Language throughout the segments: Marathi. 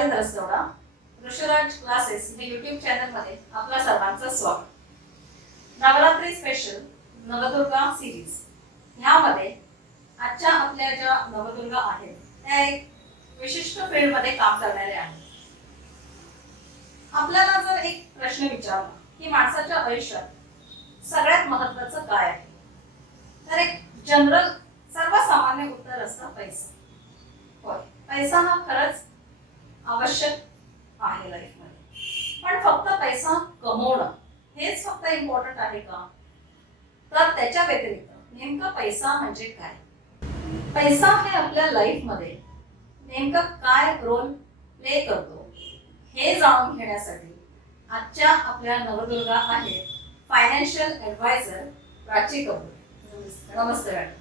मिताली नरसोडा ऋषराज क्लासेस या यूट्यूब चॅनलमध्ये आपल्या सर्वांचं स्वागत. नवरात्री स्पेशल नवदुर्गा सिरीज ह्यामध्ये आजच्या आपल्या ज्या नवदुर्गा आहेत त्या एक विशिष्ट फील्डमध्ये काम करणाऱ्या आहेत. आपल्याला जर एक प्रश्न विचारला की माणसाच्या आयुष्यात सगळ्यात महत्त्वाचं काय आहे, तर एक जनरल सर्वसामान्य उत्तर असतं पैसा. होय, पैसा हा खरंच आवश्यक आहे लाईफमध्ये. पण फक्त पैसा कमवणं हेच फक्त इम्पॉर्टंट आहे का? तर त्याच्या व्यतिरिक्त नेमका पैसा म्हणजे काय, पैसा हे आपल्या लाईफमध्ये नेमका काय रोल प्ले करतो हे जाणून घेण्यासाठी आजच्या आपल्या नवदुर्गा आहेत फायनान्शियल ॲडवायझर प्राची कपूर. नमस्ते मॅडम.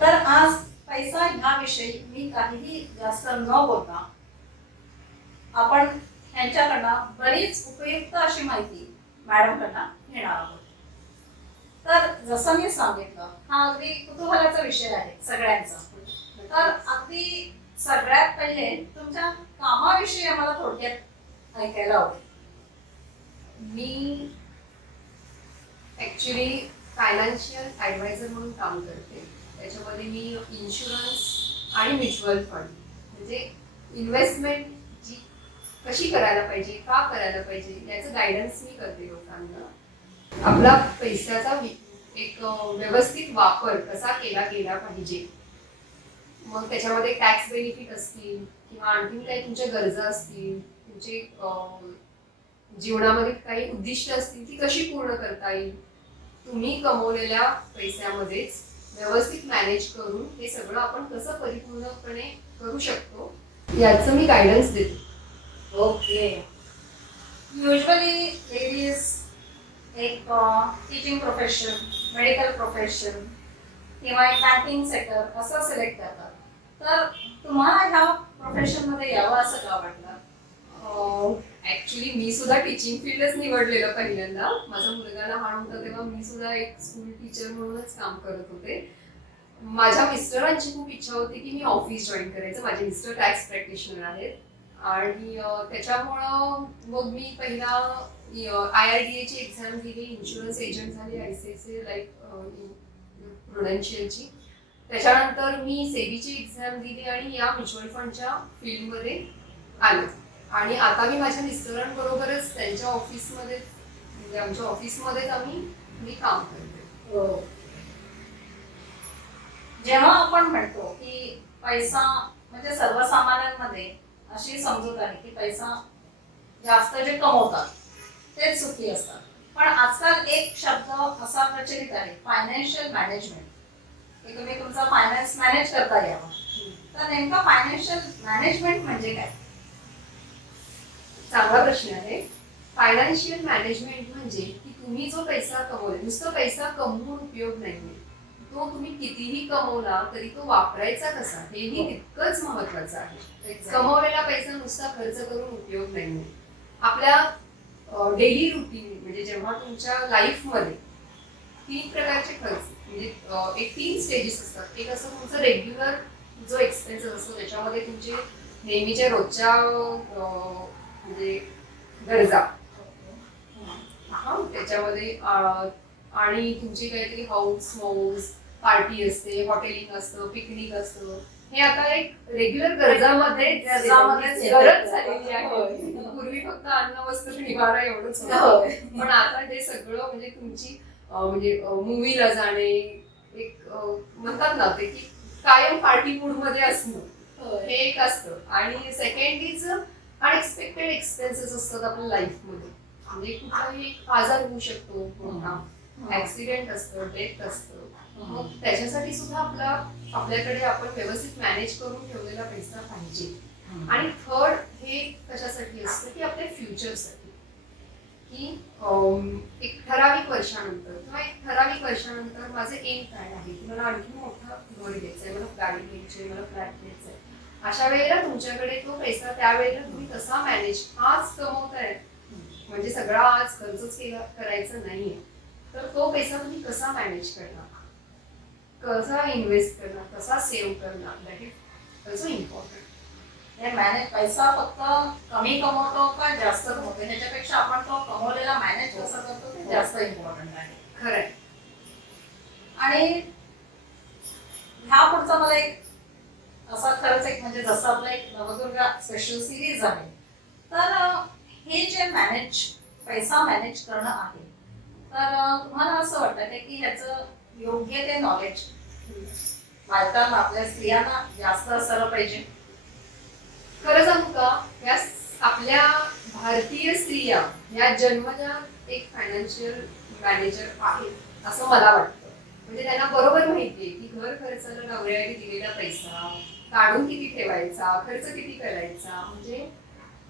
तर आज पैसा ह्याविषयी मी काहीही जास्त न बोलता आपण यांच्याकडनं बरीच उपयुक्त अशी माहिती मॅडमकडनं घेणार आहोत. तर जसं मी सांगितलं, हा अगदी कुतूहलाचा विषय आहे सगळ्यांचा. तर अगदी सगळ्यात पहिले तुमच्या कामाविषयी आम्हाला थोडक्यात ऐकायला आवडेल. मी ॲक्च्युली फायनान्शियल ॲडवायझर म्हणून काम करते. त्याच्यामध्ये मी इन्शुरन्स आणि म्युच्युअल फंड म्हणजे इन्व्हेस्टमेंट जी कशी करायला पाहिजे, का करायला पाहिजे याचं गायडन्स मी करते लोकांना. आपला पैशाचा एक व्यवस्थित वापर कसा केला गेला पाहिजे. मग त्याच्यामध्ये टॅक्स बेनिफिट असतील किंवा आणखीन काही तुमच्या गरजा असतील, तुमचे जीवनामध्ये काही उद्दिष्ट असतील ती कशी पूर्ण करता येईल, तुम्ही कमवलेल्या पैशामध्येच व्यवस्थित मॅनेज करून हे सगळं आपण कसं परिपूर्णपणे करू शकतो याचं मी गायडन्स देते. ओके. युजली लेडीज एक टीचिंग प्रोफेशन, मेडिकल प्रोफेशन किंवा एक बँकिंग सेक्टर असं सिलेक्ट करतात. तर तुम्हाला ह्या प्रोफेशनमध्ये यावं असं का वाटलं? ऍक्च्युली मी सुद्धा टीचिंग फील्डच निवडलेलं पहिल्यांदा. माझा मुलगा लहान होता तेव्हा मी सुद्धा एक स्कूल टीचर म्हणूनच काम करत होते. माझ्या मिस्टरांची खूप इच्छा होती की मी ऑफिस जॉईन करायचं. माझे मिस्टर टॅक्स प्रॅक्टिशनर आहेत आणि त्याच्यामुळं मग मी पहिला IRDA ची एक्झाम दिली, इन्शुरन्स एजंट झाले, ICICI लाईफ प्रुडेन्शियलची. त्याच्यानंतर मी सेबीची एक्झाम दिली आणि या म्युच्युअल फंडच्या फील्डमध्ये आले. आणि आता मी माझ्या मिस्टरांबरोबरच त्यांच्या ऑफिसमध्ये म्हणजे आमच्या ऑफिसमध्येच मी काम करते. जेव्हा आपण म्हणतो की पैसा म्हणजे सर्वसामान्यांमध्ये अशी समजूत आहे की पैसा जास्त जे कमवतात तेच सुखी असतात. पण आजकाल एक शब्द असा प्रचलित आहे, फायनान्शियल मॅनेजमेंट, की तुम्ही तुमचा फायनान्स मॅनेज करता यावा. तर नेमका फायनान्शियल मॅनेजमेंट म्हणजे काय? चांगला प्रश्न आहे. फायनान्शियल मॅनेजमेंट म्हणजे की तुम्ही जो पैसा कमवला, नुसतं पैसा कमवून उपयोग नाहीये, तो तुम्ही कितीही कमवला तरी तो वापरायचा कसा हेही तितकंच महत्वाचं आहे. कमवलेला पैसा नुसता खर्च करून उपयोग नाहीये. आपल्या डेली रुटीन म्हणजे जेव्हा तुमच्या लाईफमध्ये 3 प्रकारचे खर्च म्हणजे एक 3 स्टेजेस असतात. एक असं तुमचं रेग्युलर जो एक्सपेन्सेस असतो त्याच्यामध्ये तुमचे नेहमीच्या रोजच्या म्हणजे गरजा, त्याच्यामध्ये आणि तुमची काहीतरी हाऊस मौज पार्टी असते, हॉटेलिंग असतं, पिकनिक असतं. हे आता एक रेग्युलर गरजामध्ये गरज झालेली आहे. पूर्वी फक्त अन्न वस्त्र निवारा एवढंच होतं, पण आता हे सगळं म्हणजे तुमची म्हणजे मूवीला जाणे, एक म्हणतात ना ते की कायम पार्टी मूड मध्ये असणं हे एक असतं. आणि सेकंड इज अनएक्सपेक्टेड एक्सपेन्सेस असतात आपल्या लाईफमध्ये. म्हणजे कुठलाही आजार होऊ शकतो, मोठा ऍक्सिडेंट असतं, डेथ असतं. मग त्याच्यासाठी सुद्धा आपल्याकडे आपण व्यवस्थित मॅनेज करून ठेवलेला पैसा पाहिजे. आणि थर्ड हे कशासाठी असतं की आपल्या फ्युचरसाठी, की एक ठराविक वर्षानंतर किंवा एक ठराविक वर्षानंतर माझे एम काय आहे की मला आणखी मोठं घर घ्यायचंय, मला गाडी घ्यायची आहे, मला फ्लॅट घ्यायचा आहे. अशा वेळेला तुमच्याकडे तो पैसा त्यावेळेला तुम्ही कसा मॅनेज आज कमवताय म्हणजे सगळा आज खर्चच करायचा नाहीये, तर तो पैसा तुम्ही कसा मॅनेज करणार, कसा इन्व्हेस्ट करणार, कसा सेव्ह करणार, दॅट इज ऑल्सो इम्पॉर्टंट. हे मॅनेज पैसा फक्त कमी कमवतो का जास्त कमवतो ह्याच्यापेक्षा आपण तो कमवलेला मॅनेज कसं करतो ते जास्त इम्पॉर्टंट आहे. खरंय. आणि ह्या पुढचा मला एक असा खरंच एक म्हणजे जसं आपलं एक नवदुर्गा स्पेशल सिरीज आहे, तर हे जे पैसा मॅनेज करणं आहे, तर तुम्हाला असं वाटतं का की ह्याचं योग्य ते नॉलेज बायकांना आपल्या स्त्रियांना जास्त असलं पाहिजे? खरं सांगू का, या आपल्या भारतीय स्त्रिया या जन्मजात एक फायनान्शियल मॅनेजर आहेत असं मला वाटतं. म्हणजे त्यांना बरोबर माहितीये की घर खर्चाला नवऱ्याने दिलेला पैसा काढून किती ठेवायचा, खर्च किती करायचा. म्हणजे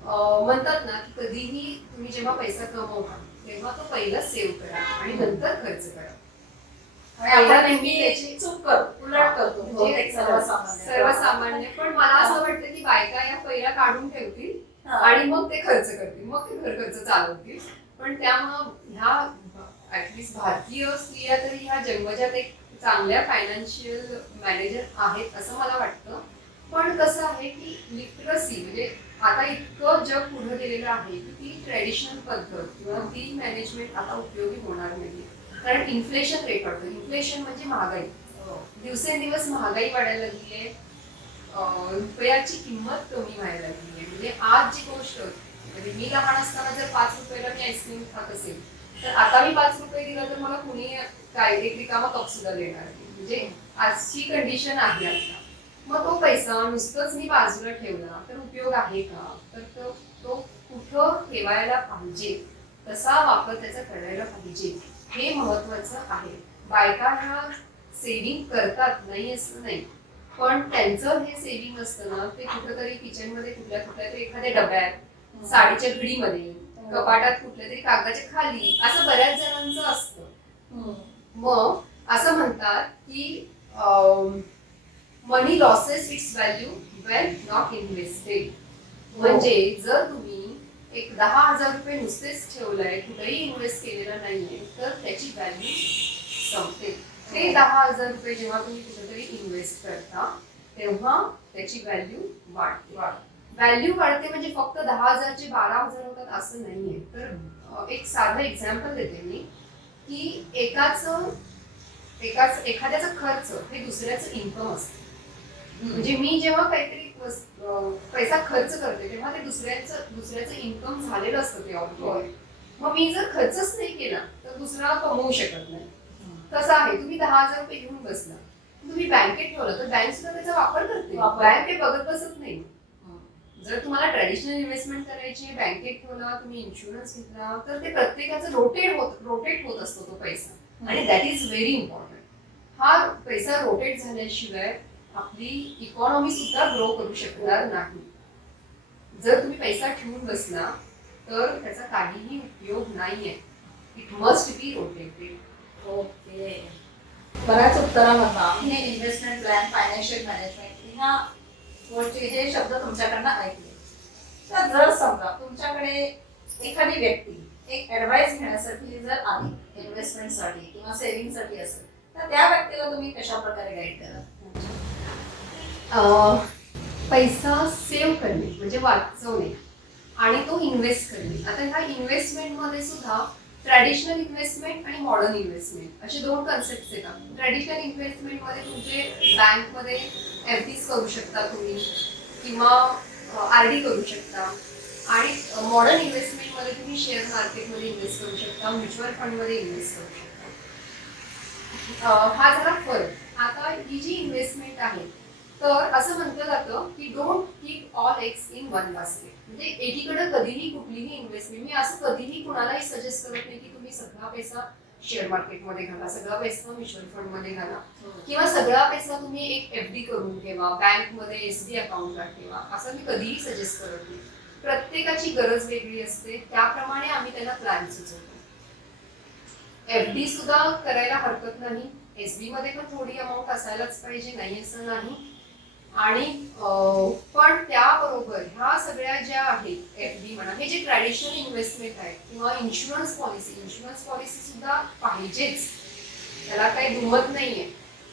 म्हणतात ना की कधीही तुम्ही जेव्हा पैसा कमवता तेव्हा तो पहिला सेव्ह करा आणि नंतर खर्च करा. आणि आपण नेहमी त्याची चूक करतो, उलट करतो बहुतेक सर्वसामान्य. पण मला असं वाटतं की बायका या पहिला काढून ठेवतील आणि मग ते खर्च करतील, मग ते घर खर्च चालवतील. पण त्यामुळं ह्या ऍटलिस्ट भारतीय स्त्रिया तरी ह्या जन्मजात एक चांगल्या फायनान्शियल मॅनेजर आहेत असं मला वाटतं. पण कसं आहे की लिटरसी म्हणजे आता इतकं जग पुढे गेलेलं आहे की ती ट्रेडिशनल पद्धत किंवा ती मॅनेजमेंट आता उपयोगी होणार नाही. कारण इन्फ्लेशन रेट वाढतं. इन्फ्लेशन म्हणजे महागाई. दिवसेंदिवस महागाई वाढायला लागली आहे. रुपयाची किंमत कमी व्हायला लागली आहे. म्हणजे आज जी गोष्ट म्हणजे मी लहान असताना जर 5 रुपयाला मी आईस्क्रीम खात असेल तर आता मी 5 रुपये दिला तर मला कुणी काय एक रिकामा कप सुद्धा देणार नाही. म्हणजे आजची कंडिशन आहे आता. मग तो पैसा नुसतंच मी बाजूला ठेवला तर उपयोग आहे का? तर तो कुठं ठेवायला पाहिजे, तसा वापर त्याचा करायला पाहिजे, हे महत्वाचं आहे. बायका ह्या सेव्हिंग करतात नाही असं नाही, पण त्यांचं हे सेव्हिंग असतं ना ते कुठंतरी किचन मध्ये कुठल्या तरी एखाद्या डब्यात, साडीच्या घडीमध्ये, कपाटात कुठल्या तरी कागदाच्या खाली, असं बऱ्याच जणांचं असतं. मग असं म्हणतात की money loses its value when not invested. म्हणजे जर तुम्ही एक 10,000 रुपये नुसतेच ठेवलंय, कुठेही इन्व्हेस्ट केलेलं नाहीये, तर त्याची व्हॅल्यू संपते. ते 10,000 रुपये जेव्हा तुम्ही कुठेतरी इन्व्हेस्ट करता तेव्हा त्याची व्हॅल्यू वाढते. व्हॅल्यू वाढते म्हणजे फक्त 10,000चे 12,000 होतात असं नाहीये. तर एक साधं एक्झाम्पल देते मी की एखाद्याचा खर्च हे दुसऱ्याचं इन्कम असतं. म्हणजे मी जेव्हा काहीतरी पैसा खर्च करते तेव्हा ते दुसऱ्याचं इन्कम झालेलं असतं ते ऑलरेडी. मग मी जर खर्चच नाही केला तर दुसरा कमवू शकत नाही. कसं आहे, तुम्ही 10,000 रुपये घेऊन बसला, तुम्ही बँकेत ठेवलं तर बँक सुद्धा त्याचा वापर करते. बँक ते बघत बसत नाही. जर तुम्हाला ट्रॅडिशनल इन्व्हेस्टमेंट करायची बँकेत ठेवला, तुम्ही इन्शुरन्स घेतला, तर ते प्रत्येकाचं रोटेट होत असतो तो पैसा. आणि दॅट इज व्हेरी इम्पॉर्टंट. हा पैसा रोटेट झाल्याशिवाय आपली इकॉनॉमी सुद्धा ग्रो करू शकणार नाही. जर तुम्ही पैसा ठेवून बसला तर त्याचा काहीही उपयोग नाहीये. It must be rotated. Okay. बऱ्याच उत्तरामधून हे इन्व्हेस्टमेंट प्लॅन, फायनान्शियल मॅनेजमेंट ह्या गोष्टी हे शब्द तुमच्याकडनं ऐकले. तर जर समजा तुमच्याकडे एखादी व्यक्ती एक ऍडवाइस घेण्यासाठी जर आली इन्व्हेस्टमेंटसाठी किंवा सेव्हिंगसाठी असेल, तर त्या व्यक्तीला तुम्ही कशा प्रकारे गाईड कराल? पैसा सेव्ह करणे म्हणजे वाचवणे आणि तो इन्व्हेस्ट करणे. आता ह्या इन्व्हेस्टमेंटमध्ये सुद्धा ट्रॅडिशनल इन्व्हेस्टमेंट आणि मॉडर्न इन्व्हेस्टमेंट असे 2 कन्सेप्ट येतात. ट्रॅडिशनल इन्व्हेस्टमेंटमध्ये तुमचे बँकमध्ये एफडीज करू शकता तुम्ही किंवा आरडी करू शकता. आणि मॉडर्न इन्व्हेस्टमेंटमध्ये तुम्ही शेअर मार्केटमध्ये इन्व्हेस्ट करू शकता, म्युच्युअल फंडमध्ये इन्व्हेस्ट करू शकता. हा झाला फरक. आता ही जी इन्व्हेस्टमेंट आहे तर असं म्हटलं जातं की don't keep all eggs in one basket. म्हणजे एकीकडे कधीही कुठलीही इन्व्हेस्टमेंट, मी असं कधीही कुणालाही सजेस्ट करत नाही की तुम्ही सगळा पैसा शेअर मार्केटमध्ये घाला, सगळा पैसा म्युच्युअल फंडमध्ये घाला किंवा सगळा पैसा तुम्ही एक एफडी करून ठेवा, बँकमध्ये एसबी अकाउंटला ठेवा, असं मी कधीही सजेस्ट करत नाही. प्रत्येकाची गरज वेगळी असते, त्याप्रमाणे आम्ही त्यांना प्लॅन सुचवतो. एफडी सुद्धा करायला हरकत नाही, एसबी मध्ये पण थोडी अमाऊंट असायलाच पाहिजे, नाही असं नाही. आणि पण त्याबरोबर ह्या सगळ्या ज्या आहेत FD म्हणा, हे जे ट्रॅडिशनल इन्व्हेस्टमेंट आहे किंवा इन्शुरन्स पॉलिसी सुद्धा पाहिजेच, त्याला काही दुमत नाहीये,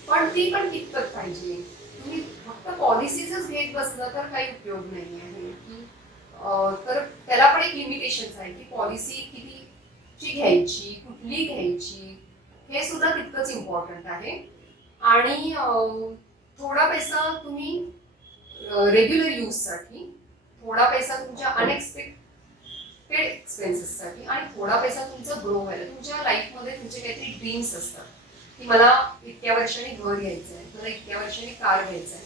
पण ती पण कितपत पाहिजे. तुम्ही फक्त पॉलिसीच घेत बसलं तर काही उपयोग नाही आहे. तर त्याला पण एक लिमिटेशन आहे की पॉलिसी कितीची घ्यायची, कुठली घ्यायची, हे सुद्धा तितकंच इम्पॉर्टंट आहे. आणि थोडा पैसा तुम्ही रेग्युलर यूजसाठी, थोडा पैसा तुमच्या अनएक्सपेक्टेड एक्सपेन्सेससाठी आणि थोडा पैसा तुमचा ग्रो व्हायला. तुमच्या लाईफमध्ये तुमचे काहीतरी ड्रीम्स असतात की मला इतक्या वर्षांनी घर घ्यायचं आहे, मला इतक्या वर्षांनी कार घ्यायचं आहे,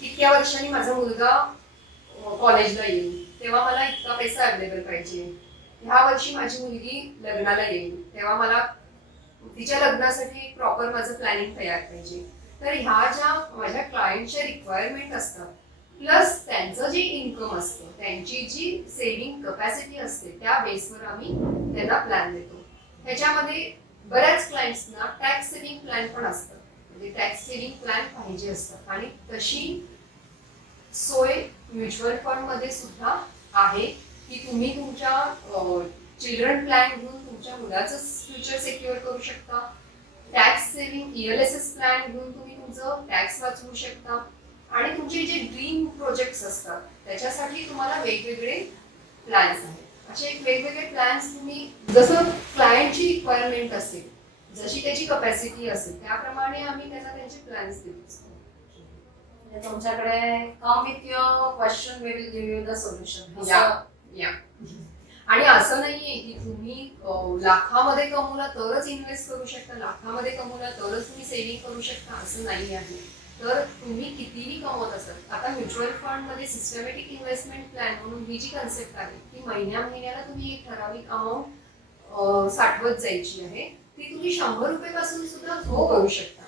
इतक्या वर्षांनी माझा मुलगा कॉलेजला येईल तेव्हा मला इतका पैसा अवेलेबल पाहिजे, ह्या वर्षी माझी मुलगी लग्नाला येईल तेव्हा मला तिच्या लग्नासाठी प्रॉपर माझं प्लॅनिंग तयार पाहिजे. तर ह्या ज्या माझ्या क्लायंटच्या रिक्वायरमेंट असतात प्लस त्यांचं जे इन्कम असतं, त्यांची जी सेव्हिंग कपॅसिटी असते, त्या बेसवर आम्ही त्यांना प्लॅन देतो. ह्याच्यामध्ये बऱ्याच क्लायंट्सना टॅक्स सेव्हिंग प्लॅन पण असतं, म्हणजे टॅक्स सेव्हिंग प्लॅन पाहिजे असतात आणि तशी सोय म्युच्युअल फंड मध्ये सुद्धा आहे की तुम्ही तुमच्या चिल्ड्रन प्लॅन घेऊन तुमच्या मुलाचं फ्युचर सिक्युअर करू शकता. टॅक्स सेव्हिंग ELSS प्लॅन घेऊन तुम्ही तुमचं टॅक्स वाचवू शकता. आणि तुमचे जे ड्रीम प्रोजेक्ट्स असतात त्याच्यासाठी तुम्हाला वेगवेगळे प्लॅन्स आहेत. असे वेगवेगळे प्लॅन्स तुम्ही जसं क्लायंटची रिक्वायरमेंट असेल, जशी त्याची कपॅसिटी असेल, त्याप्रमाणे आम्ही त्यांना त्यांचे प्लॅन्स देत असतो. तुमच्याकडे come with your question we will give you the solution. या आणि असं नाहीये की तुम्ही लाखामध्ये कमवला तरच इन्व्हेस्ट करू शकता, लाखामध्ये कमवला तरच तुम्ही सेव्हिंग करू शकता, असं नाही आहे. तर तुम्ही कितीही कमवत असाल, आता म्युच्युअल फंड मध्ये सिस्टमॅटिक इन्व्हेस्टमेंट प्लॅन म्हणून ही जी कन्सेप्ट आहे की महिन्याला तुम्ही एक ठराविक अमाऊंट साठवत जायची आहे, ती तुम्ही 100 रुपये पासून सुद्धा करू शकता.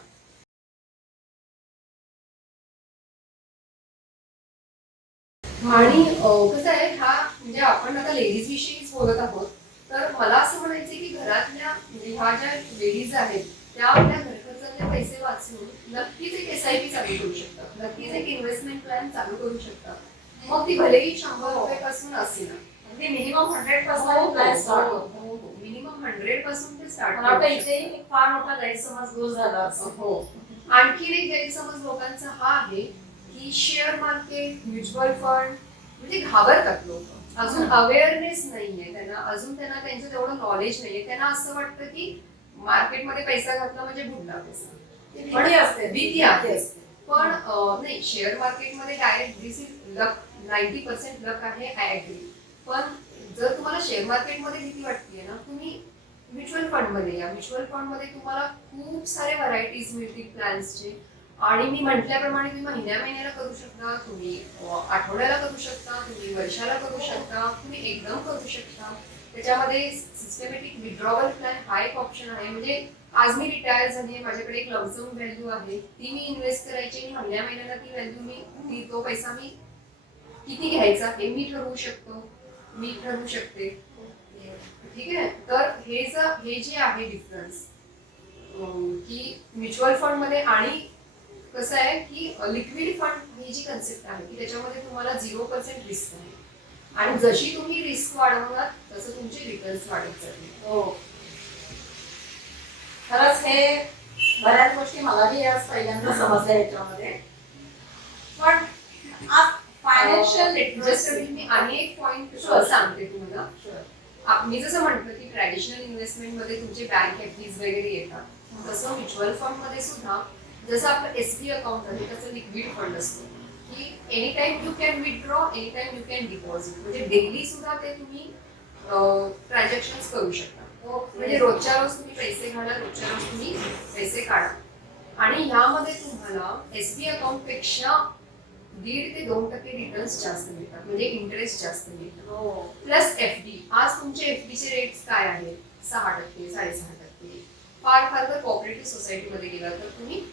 आणि कसं आहे, हा म्हणजे आपण आता लेडीज विषयीच बोलत आहोत, तर मला असं म्हणायचं की घरातल्या म्हणजे ह्या ज्या लेडीज आहेत त्या आपल्या घरखर्चातले पैसे वाचून नक्कीच एक SIP चालू करू शकतात, नक्कीच एक इन्व्हेस्टमेंट प्लॅन चालू करू शकतात. मग ती भलेही 100 रुपये पासून असेल, मिनिमम 100 पासून प्लॅन स्टार्ट होतो. मिनिमम 100 पासून ते स्टार्ट मला वाटतं इथे एक फार मोठा गैरसमज दूर झाला असतो. हो. आणखीन एक गैरसमज लोकांचा हा आहे की शेअर मार्केट, म्युच्युअल फंड म्हणजे घाबरतात लोक, अजून अवेअरनेस नाहीये त्यांना, अजून त्यांना त्यांचं तेवढं नॉलेज नाहीये. त्यांना असं वाटतं की मार्केटमध्ये पैसा घातला म्हणजे बुडला पैसा, भीती आहे. पण नाही, शेअर मार्केटमध्ये डायरेक्ट दिस इज लक, 90% लक आहे, आय ऍग्री. पण जर तुम्हाला शेअर मार्केटमध्ये भीती वाटतेय ना, तुम्ही म्युच्युअल फंड मध्ये या. म्युच्युअल फंड मध्ये तुम्हाला खूप सारे व्हरायटीज मिळतील प्लॅन्सचे. आणि मी म्हटल्याप्रमाणे तुम्ही महिन्याला करू शकता, तुम्ही आठवड्याला करू शकता, तुम्ही वर्षाला करू शकता, तुम्ही एकदम करू शकता. त्याच्यामध्ये सिस्टमॅटिक विड्रॉवल प्लॅन हा एक ऑप्शन आहे. म्हणजे आज मी रिटायर झाली, माझ्याकडे एक लमसम व्हॅल्यू आहे, ती मी इन्व्हेस्ट करायची आणि महिन्याला ती व्हॅल्यू तो पैसा मी किती घ्यायचा हे मी ठरवू शकतो, मी ठरवू शकते. ठीक आहे. तर हे जे आहे डिफरन्स की म्युच्युअल फंड मध्ये आणि कसं आहे की लिक्विड फंड ही जी कन्सेप्ट आहे की त्याच्यामध्ये तुम्हाला 0% रिस्क आहे आणि जशी तुम्ही रिस्क वाढवणार तसं तुमचे रिटर्न्स वाढत जातील. हो, खरंच हे बऱ्याच गोष्टी मलाही आज पहिल्यांदा समजल्या याच्यामध्ये. पण आज फायनान्शियल लिटरसी मी आणि एक पॉइंट सांगते तुम्हाला. मी जसं म्हटलं की ट्रॅडिशनल इन्व्हेस्टमेंट मध्ये तुमचे बँक FDs वगैरे येतात, तसं म्युच्युअल फंड मध्ये सुद्धा जसं आपलं SB अकाउंट आहे तसं लिक्विड फंड असतो की any time you can withdraw, any time you can deposit. म्हणजे डेली सुद्धा ते तुम्ही ट्रान्झॅक्शन करू शकता. म्हणजे रोजच्या रोज तुम्ही पैसे घाला, रोजच्या रोज तुम्ही पैसे काढा. आणि ह्यामध्ये तुम्हाला SB अकाउंट पेक्षा 1.5 ते 2% रिटर्न्स जास्त मिळतात, म्हणजे इंटरेस्ट जास्त मिळतात. प्लस FD, आज तुमचे FDचे रेट्स काय आहेत? 6%, 6.5%. फार तर कोऑपरेटिव्ह सोसायटीमध्ये गेला तर तुम्ही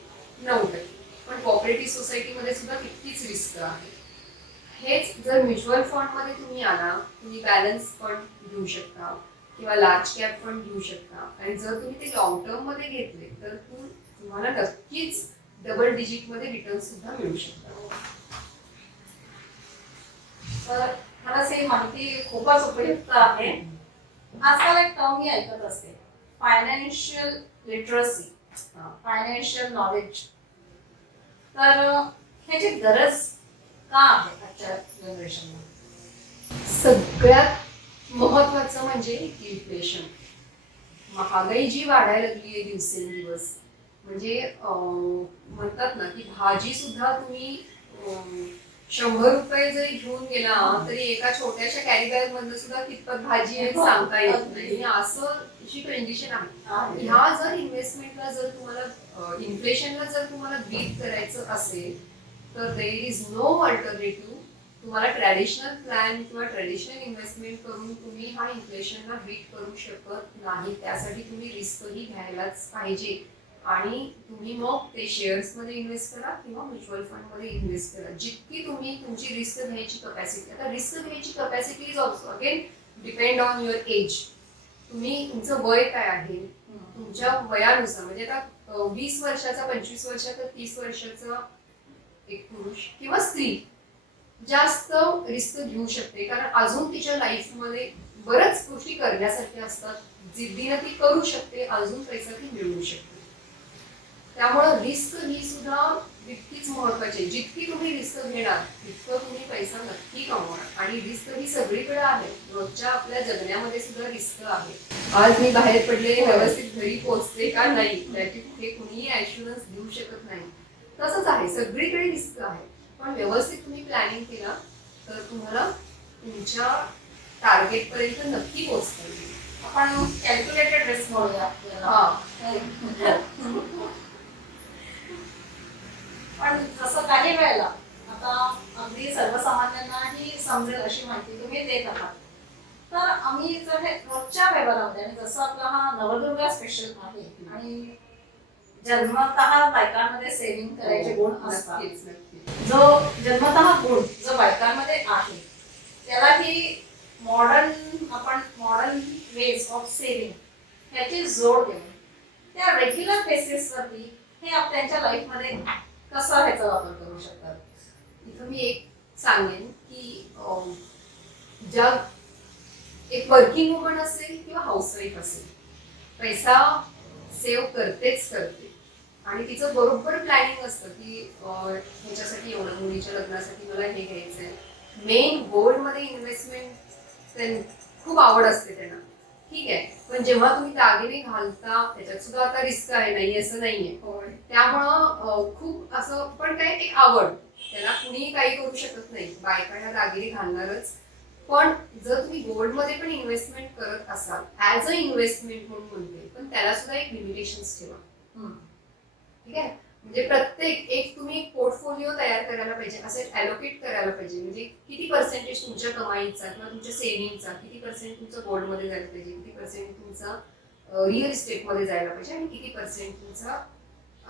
9%. पण कोऑपरेटिव्ह सोसायटीमध्ये सुद्धा तितकीच रिस्क आहे. हेच जर म्युच्युअल फंड मध्ये तुम्ही आला, तुम्ही बॅलन्स फंड घेऊ शकता किंवा लार्ज कॅप फंड घेऊ शकता. आणि जर तुम्ही ते लॉंग टर्म मध्ये घेतले तर तुम्हाला नक्कीच डबल डिजिट मध्ये रिटर्न सुद्धा मिळू शकतात. तर खरंच ही माहिती खूपच उपयुक्त आहे. आजकाल एक टर्म मी ऐकत असते, फायनान्शियल लिटरसी, फायनान्शियल नॉलेज. तर ह्याची गरज का आहे आजच्या जनरेशनला? सगळ्यात महत्वाचं म्हणजे इन्फ्लेशन. महागाई जी वाढायला लागली आहे दिवसेंदिवस, म्हणजे म्हणतात ना की भाजी सुद्धा तुम्ही 100 रुपये जरी घेऊन गेला तरी एका छोट्याशा कॅरी बॅग मधनं सुद्धा कितपत भाजी आहे सांगता येत नाही. असं अशी कंडिशन आहे. ह्या जर इन्व्हेस्टमेंटला जर तुम्हाला इन्फ्लेशनला जर तुम्हाला बीट करायचं असेल तर देयर इज नो अल्टरनेटिव्ह. तुम्हाला ट्रॅडिशनल प्लॅन किंवा ट्रॅडिशनल इन्व्हेस्टमेंट करून तुम्ही हा इन्फ्लेशनला बीट करू शकत नाही. त्यासाठी तुम्ही रिस्कही घ्यायलाच पाहिजे आणि तुम्ही मग ते शेअर्समध्ये इन्व्हेस्ट करा किंवा म्युच्युअल फंडमध्ये इन्व्हेस्ट करा. जितकी तुम्ही तुमची रिस्क घ्यायची कपॅसिटी, आता रिस्क घ्यायची capacity is also again depend on your age. तुम्ही तुमचं वय काय आहे, तुमच्या वयानुसार, म्हणजे आता 20 वर्षाचा, 25 वर्षाचा, 30 वर्षाचा एक पुरुष किंवा स्त्री जास्त रिस्क घेऊ शकते, कारण अजून तिच्या लाईफमध्ये बऱ्याच गोष्टी करण्यासारख्या असतात. जिद्दीनं ती करू शकते, अजून पैसा ती मिळवू शकते. त्यामुळं रिस्क ही सुद्धा तितकीच महत्वाची आहे. जितकी तुम्ही रिस्क घेणार तितकं तुम्ही पैसा नक्की कमवणार. आणि रिस्क ही सगळीकडे आहे, रोजच्या आपल्या जगण्यामध्ये सुद्धा रिस्क आहे. आज मी बाहेर पडले, व्यवस्थित घरी पोहोचते का नाही, त्याची हे कुणीही ॲश्युरन्स देऊ शकत नाही. तसंच आहे, सगळीकडे रिस्क आहे. पण व्यवस्थित तुम्ही प्लॅनिंग केला तर तुम्हाला तुमच्या टार्गेट पर्यंत नक्की पोहोचता येईल. आपण कॅल्क्युलेटेड रिस्क म्हणूया. पण जसं काही वेळेला आता अगदी सर्वसामान्यांनाही समजेल अशी माहिती तुम्ही देत आहात, तर आम्ही जर हे रोजच्या व्यवहारामध्ये, आणि जसं आपला हा नवदुर्गा स्पेशल आहे आणि जन्मतः बायकांमध्ये सेव्हिंग करायचे गुण असतात, जो जन्मतः गुण जो बायकांमध्ये आहे त्यालाही मॉडर्न वेज ऑफ सेव्हिंग ह्याची जोड देऊन त्या रेग्युलर बेसिसवरती हे त्यांच्या लाईफमध्ये कसा ह्याचा वापर करू शकतात. इथं मी एक सांगेन की ज्या एक वर्किंग वुमन असेल किंवा हाऊसवाईफ असेल, पैसा सेव्ह करतेच करते आणि तिचं बरोबर प्लॅनिंग असतं की ह्याच्यासाठी एवढं, मुलीच्या लग्नासाठी मला हे घ्यायचंय. मेन गोल्डमध्ये इन्व्हेस्टमेंट खूप आवड असते त्यांना, ठीक आहे. पण जेव्हा तुम्ही दागिने घालता त्याच्यात सुद्धा आता रिस्क आहे, नाही असं नाहीये. त्यामुळं खूप असं, पण काय एक आवड, त्याला कुणीही काही करू शकत नाही. बायका ह्या दागिने घालणारच. पण जर तुम्ही गोल्डमध्ये पण इन्व्हेस्टमेंट करत असाल, ऍज अ इन्व्हेस्टमेंट म्हणून म्हणते, पण त्याला सुद्धा एक लिमिटेशन्स ठेवा, ठीक आहे. म्हणजे प्रत्येक एक तुम्ही एक पोर्टफोलिओ तयार करायला पाहिजे, असे ॲलोकेट करायला पाहिजे. म्हणजे किती पर्सेंटेज तुमच्या कमाईचा किंवा तुमच्या सेव्हिंगचा, किती पर्सेंट तुमचं गोल्डमध्ये जायला पाहिजे, किती पर्सेंट तुमचा रिअल इस्टेटमध्ये जायला पाहिजे आणि किती पर्सेंट तुमचा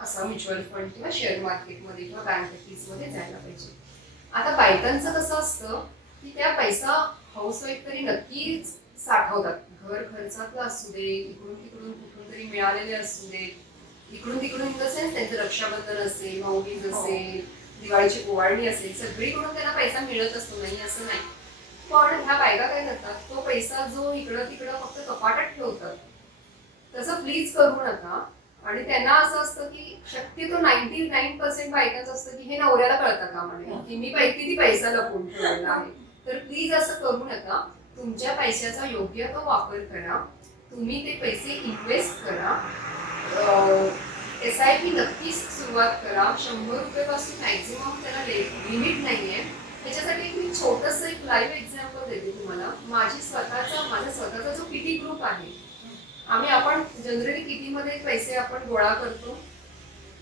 असा म्युच्युअल फंड किंवा शेअर मार्केटमध्ये किंवा बँक फीजमध्ये जायला पाहिजे. आता बायकांचं कसं असतं की त्या पैसा हाऊसवाईफ तरी नक्कीच साठवतात. घर खर्चातलं असू दे, इकडून तिकडून कुठून तरी मिळालेले असू दे, इकडून तिकडून इन द सेन्स त्यांचं रक्षाबंधन असेल, भाऊबीज असेल, दिवाळीची ओवाळणी असेल, सगळीकडून त्यांना पैसा मिळत असतो, नाही असं नाही. पण ह्या बायका काय करतात, तो पैसा जो इकडं तिकडं फक्त कपाटात ठेवतात, तसं प्लीज करू नका. आणि त्यांना असं असतं की शक्यतो 99% बायकांचं असतं की हे नवऱ्याला कळतं का म्हणजे की मी किती पैसा लपवून ठेवलेला आहे. तर प्लीज असं करू नका. तुमच्या पैशाचा योग्य तो वापर करा. तुम्ही ते पैसे इन्व्हेस्ट करा. SIP नक्कीच सुरुवात करा. 100 रुपयापासून मॅक्झिमम त्याला लिमिट नाहीये. त्याच्यासाठी मी छोटंसं एक लाईव्ह एक्झाम्पल देते तुम्हाला. माझा स्वतःचा जो किटी ग्रुप आहे, आपण जनरली किटीमध्ये पैसे आपण गोळा करतो.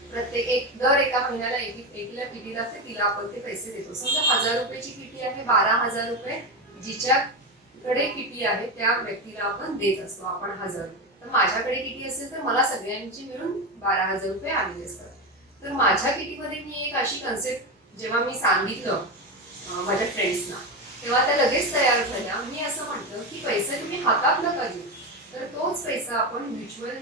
प्रत्येक दर एका महिन्याला एकीला किटी लागते, तिला आपण ते पैसे देतो. समजा 1000 रुपयाची किटी आहे, 12,000 रुपये जिच्याकडे किटी आहे त्या व्यक्तीला आपण देत असतो, आपण 1000 रुपये. तर माझ्याकडे किटी असेल तर मला सगळ्यांची मिळून 12,000 रुपये आलेले असतात. तर माझ्या किटीमध्ये मी एक अशी कन्सेप्ट जेव्हा मी सांगितलं माझ्या फ्रेंड्सना, तेव्हा त्या लगेच तयार झाल्या. मी असं म्हटलं की पैसा तुम्ही हातात नका घेऊ, तर तोच पैसा आपण म्युच्युअल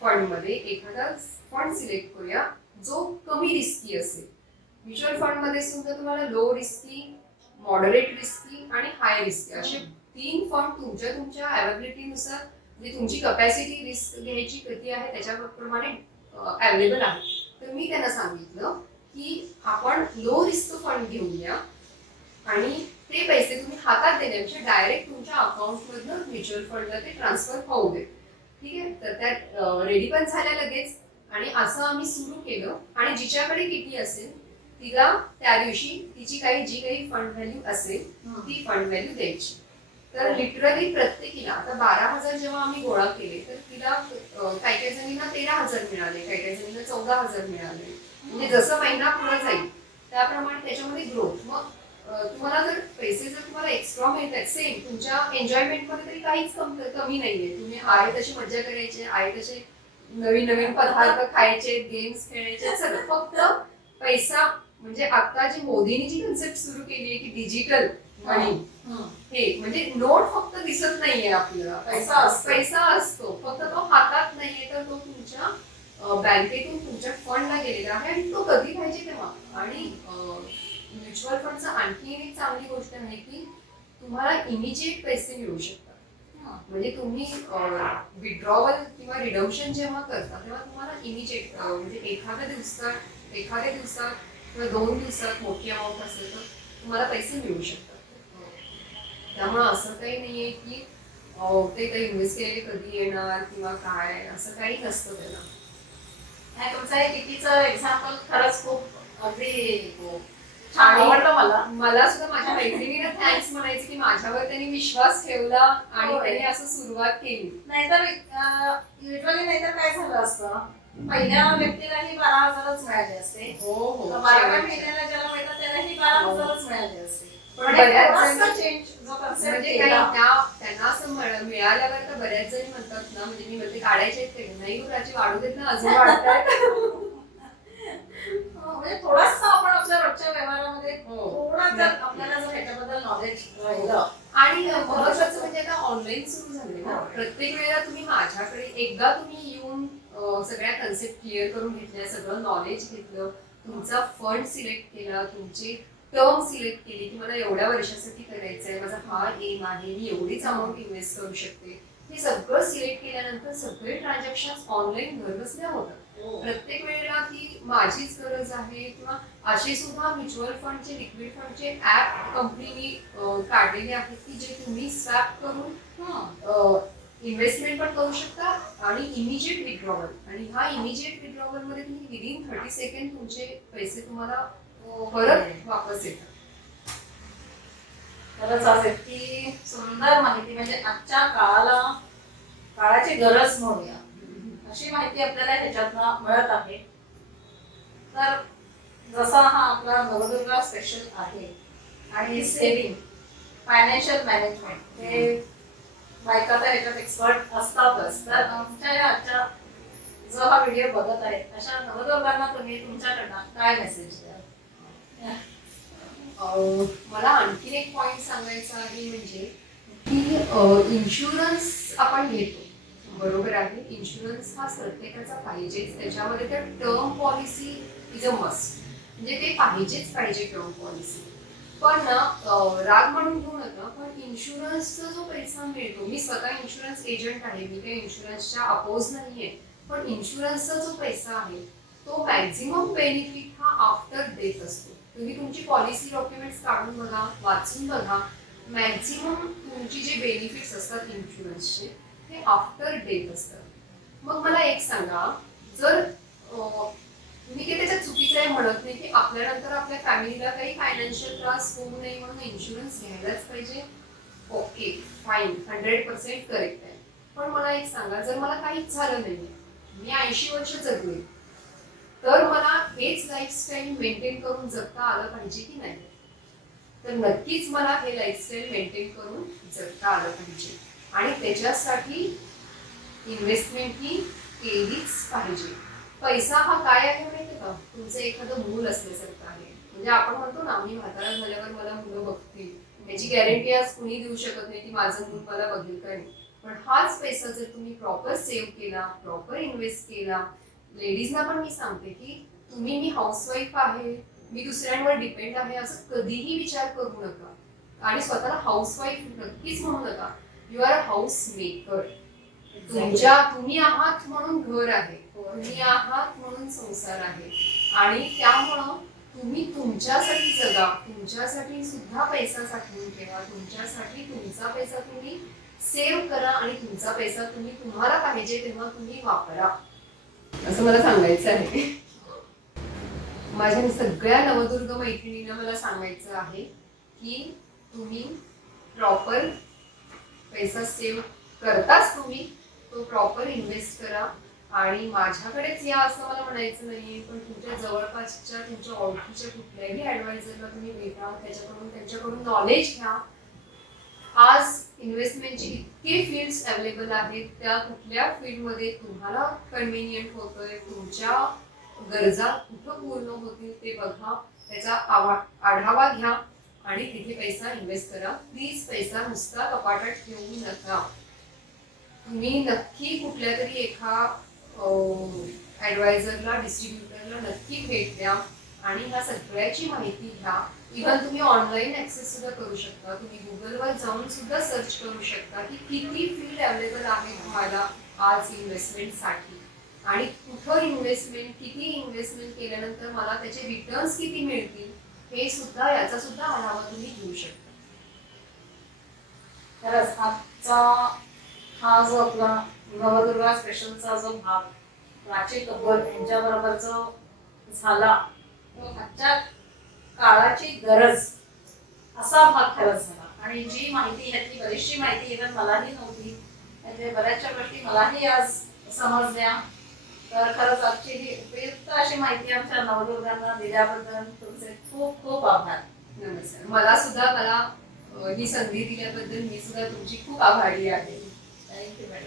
फंडमध्ये एखादा फंड सिलेक्ट करूया जो कमी रिस्की असेल. म्युच्युअल फंडमध्ये सुद्धा तुम्हाला लो रिस्की, मॉडरेट रिस्की आणि हाय रिस्की असे 3 फंड तुमच्या अवेबिलिटीनुसार म्हणजे तुमची कपॅसिटी रिस्क घ्यायची किती आहे त्याच्याप्रमाणे अवेलेबल आहे. तर मी त्यांना सांगितलं की आपण लो रिस्क फंड घेऊया आणि ते पैसे तुम्ही हातात देण्यापेक्षा डायरेक्ट तुमच्या अकाउंटमधनं म्युच्युअल फंडला ते ट्रान्सफर होऊ दे. ठीक आहे, तर त्यात रेडी पण झाल्या लगेच आणि असं आम्ही सुरू केलं. आणि जिच्याकडे किती असेल तिला त्या दिवशी तिची जी काही फंड व्हॅल्यू असेल ती फंड व्हॅल्यू द्यायची. तर लिटरली प्रत्येकीला आता 12,000 जेव्हा आम्ही गोळा केले तर तिला काही काही जणींना 13,000 मिळाले, काही काही जणींना 14,000 मिळाले. म्हणजे जसं महिना पुढे जाईल त्याप्रमाणे त्याच्यामध्ये ग्रोथ. मग तुम्हाला जर पैसे जर तुम्हाला एक्स्ट्रा मिळतात सेम तुमच्या एन्जॉयमेंट मध्ये तरी काहीच कमी नाहीये. तुम्ही आहे तशी मजा करायची, आहे तसे नवीन नवीन पदार्थ खायचे, गेम्स खेळायचे, सगळं फक्त पैसा. म्हणजे आता जी मोदींनी जी कन्सेप्ट सुरू केली आहे की डिजिटल मनी, हे म्हणजे नोट फक्त दिसत नाहीये आपल्याला, पैसा असतो फक्त तो हातात नाहीये तर तो तुमच्या बँकेतून तुमच्या फंडला गेलेला आहे आणि तो कधी पाहिजे तेव्हा. आणि म्युच्युअल फंडचं आणखी एक चांगली गोष्ट आहे की तुम्हाला इमिजिएट पैसे मिळू शकतात. म्हणजे तुम्ही विड्रॉवल किंवा रिडम्पशन जेव्हा करता तेव्हा तुम्हाला इमिजिएट म्हणजे एखाद्या दिवसात किंवा 2 दिवसात मोठी अमाऊंट असेल तर तुम्हाला पैसे मिळू शकतात. त्यामुळे असं काही नाहीये की ते काही इन्व्हेस्ट केलेले कधी येणार किंवा काय, असं काही नसतं त्याला. नाही, तुमचं हे कितीचं एक्झाम्पल खरंच खूप अगदी छान आवडलं मला सुद्धा माझ्या मैत्रिणीला थँक्स म्हणायचं की माझ्यावर त्यांनी विश्वास ठेवला आणि त्यांनी असं सुरुवात केली. नाहीतर युजली नाहीतर काय झालं असतं, पहिल्या व्यक्तीलाही 12,000च मिळाले असते. हो हो, 12व्या महिन्याला ज्याला मिळतात त्यालाही 12,000च मिळाले असते. पण बऱ्याच म्हणजे त्यांना असं मिळाल्यावर तर बऱ्याच जणी म्हणतात ना, म्हणजे मी म्हणते काढायचे ते नाही गुराची वाढू देत ना, अजून वाढतायत. म्हणजे थोडासा आपण आपल्या रोजच्या व्यवहारामध्ये थोडा जर आपल्याला जर ह्याच्याबद्दल नॉलेज राहिलं. आणि महत्वाचं म्हणजे आता ऑनलाईन सुरू झाले ना, प्रत्येक वेळेला तुम्ही माझ्याकडे एकदा तुम्ही येऊन सगळ्या कन्सेप्ट क्लिअर करून घेतल्या, सगळं नॉलेज घेतलं, तुमचा फंड सिलेक्ट केला, तुमची टर्म सिलेक्ट केली की मला एवढ्या वर्षासाठी करायचंय, माझा हा एम आहे, मी एवढीच अमाऊंट इन्व्हेस्ट करू शकते, हे सगळं सिलेक्ट केल्यानंतर सगळे ट्रान्झॅक्शन ऑनलाईन घर बसल्या होतात. प्रत्येक वेळेला की माझीच गरज आहे किंवा असे सुद्धा म्युच्युअल फंडचे लिक्विड फंडचे ऍप कंपनीने काढलेले आहेत की जे तुम्ही स्वॅप करून इन्व्हेस्टमेंट पण करू शकता आणि इमिजिएट विड्रॉवल. आणि ह्या इमिजिएट विड्रॉवल मध्ये तुम्ही विदिन 30 सेकंड तुमचे पैसे तुम्हाला परत वापस येतात. खरंच आज इतकी सुंदर माहिती, म्हणजे आजच्या काळाची गरज म्हणूया अशी माहिती आपल्याला ह्याच्यातनं मिळत आहे. तर जसा हा आपला नवदुर्गा स्पेशल आहे आणि सेव्हिंग फायनान्शियल मॅनेजमेंट हे बायका तर ह्याच्यात एक्सपर्ट असतातच. तर आमच्या या आजच्या जो हा व्हिडिओ बघत आहे अशा नवदुर्गांना तुम्ही तुमच्याकडनं काय मेसेज द्याल? मला आणखीन एक पॉइंट सांगायचा आहे म्हणजे की इन्शुरन्स आपण घेतो, बरोबर आहे, इन्शुरन्स हा प्रत्येकाचा पाहिजेच, त्याच्यामध्ये तर term policy is a must, म्हणजे ते पाहिजे टर्म पॉलिसी. पण ना राग म्हणून घेऊ नका, पण इन्शुरन्सचा जो पैसा मिळतो, मी स्वतः इन्शुरन्स एजंट आहे, मी काही इन्शुरन्सच्या अपोज नाहीये, पण इन्शुरन्सचा जो पैसा आहे तो मॅक्झिमम बेनिफिट हा आफ्टर डेथ असतो. तुम्ही तुमची पॉलिसी डॉक्युमेंट्स काढून बघा, वाचून बघा, मॅक्झिमम तुमची जे बेनिफिट्स असतात इन्शुरन्सचे ते आफ्टर डेथ असतात. मग मला एक सांगा, जर मी काही त्याच्यात चुकीचं आहे म्हणत नाही की आपल्यानंतर आपल्या फॅमिलीला काही फायनान्शियल त्रास होऊ नये म्हणून इन्शुरन्स घ्यायलाच पाहिजे, ओके फाईन, 100% करेक्ट आहे. पण मला एक सांगा, जर मला काहीच झालं नाही, मी 80 वर्ष जगले, तर मला हेच लाईफस्टाईल मेंटेन करून जगता आलं पाहिजे की नाही? तर नक्कीच मला हे लाईफस्टाईल मेंटेन करून जगता आलं पाहिजे आणि त्याच्यासाठी इन्व्हेस्टमेंट ही केलीच पाहिजे. पैसा हा काय आहे माहिती का? तुमचं एखादं मूल असल्यासारखं आहे. म्हणजे आपण म्हणतो ना, मी म्हातारा झाल्यावर मला मुलं बघतील, याची गॅरंटी आज कुणी देऊ शकत नाही की माझं मूल मला बघेल का नाही. पण हाच पैसा जर तुम्ही प्रॉपर सेव्ह केला, प्रॉपर इन्व्हेस्ट केला, लेडीजना पण मी सांगते की मी हाऊसवाईफ आहे, मी दुसऱ्यांवर डिपेंड आहे असं कधीही विचार करू नका. आणि स्वतःला हाऊसवाईफ नक्कीच म्हणू नका. You are a house maker. तुम्ही आहात म्हणून घर आहे, तुम्ही आहात म्हणून संसार आहे. आणि त्यामुळं तुम्ही तुमच्यासाठी जगा, तुमच्यासाठी सुद्धा पैसा साठवून ठेवा, तुमच्यासाठी तुमचा पैसा तुम्ही सेव्ह करा आणि तुमचा पैसा तुम्हाला पाहिजे तेव्हा तुम्ही वापरा, असं मला सांगायचं आहे. माझ्या सगळ्या नवदुर्ग मैत्रिणींना मला सांगायचं आहे की तुम्ही प्रॉपर पैसा सेव्ह करताच तुम्ही तो प्रॉपर इन्व्हेस्ट करा. आणि माझ्याकडेच या असं मला म्हणायचं नाहीये, पण तुमच्या जवळपासच्या तुमच्या ओळखीच्या कुठल्याही ऍडवायझरला तुम्ही भेटा, त्यांच्याकडून नॉलेज घ्या. आज इन्व्हेस्टमेंटची इतके फील्ड्स अवेलेबल आहेत, त्या कुठल्या फील्डमध्ये तुम्हाला कन्व्हिनियंट होतोय, तुमच्या गरजा कुठं पूर्ण होतील ते बघा, त्याचा आढावा घ्या आणि तिथे पैसा इन्व्हेस्ट करा. प्लीज पैसा नुसता कपाटात ठेवू नका. तुम्ही नक्की कुठल्या तरी एका ऍडवायझरला, डिस्ट्रीब्युटरला नक्की भेट द्या आणि ह्या सगळ्याची माहिती घ्या. इव्हन तुम्ही ऑनलाईन ऍक्सेस सुद्धा करू शकता. तुम्ही गुगलवर जाऊन सुद्धा सर्च करू शकता की किती फील्ड अवेलेबल आहे तुम्हाला आज इन्व्हेस्टमेंटसाठी आणि कुठं इन्व्हेस्टमेंट, किती इन्व्हेस्टमेंट केल्यानंतर मला त्याचे रिटर्न्स किती मिळतील हे सुद्धा, याचा सुद्धा आढावा तुम्ही घेऊ शकता. खरंच आजचा हा जो आपला नवदुर्गा स्पेशलचा जो भाग प्राची कपूर यांच्याबरोबर जो झाला, तो आजच्या काळाची गरज असा भाग खरंच झाला. आणि जी माहिती, ह्यातली बरीचशी माहिती इव्हन मलाही नव्हती, म्हणजे बऱ्याचशा गोष्टी मलाही आज समजल्या. तर खरंच आजची ही उपयुक्त अशी माहिती आमच्या नवदुर्गांना दिल्याबद्दल तुमचे खूप खूप आभार. नमस्कार. मला ही संधी दिल्याबद्दल मी सुद्धा तुमची खूप आभारी आहे. Thank you madam.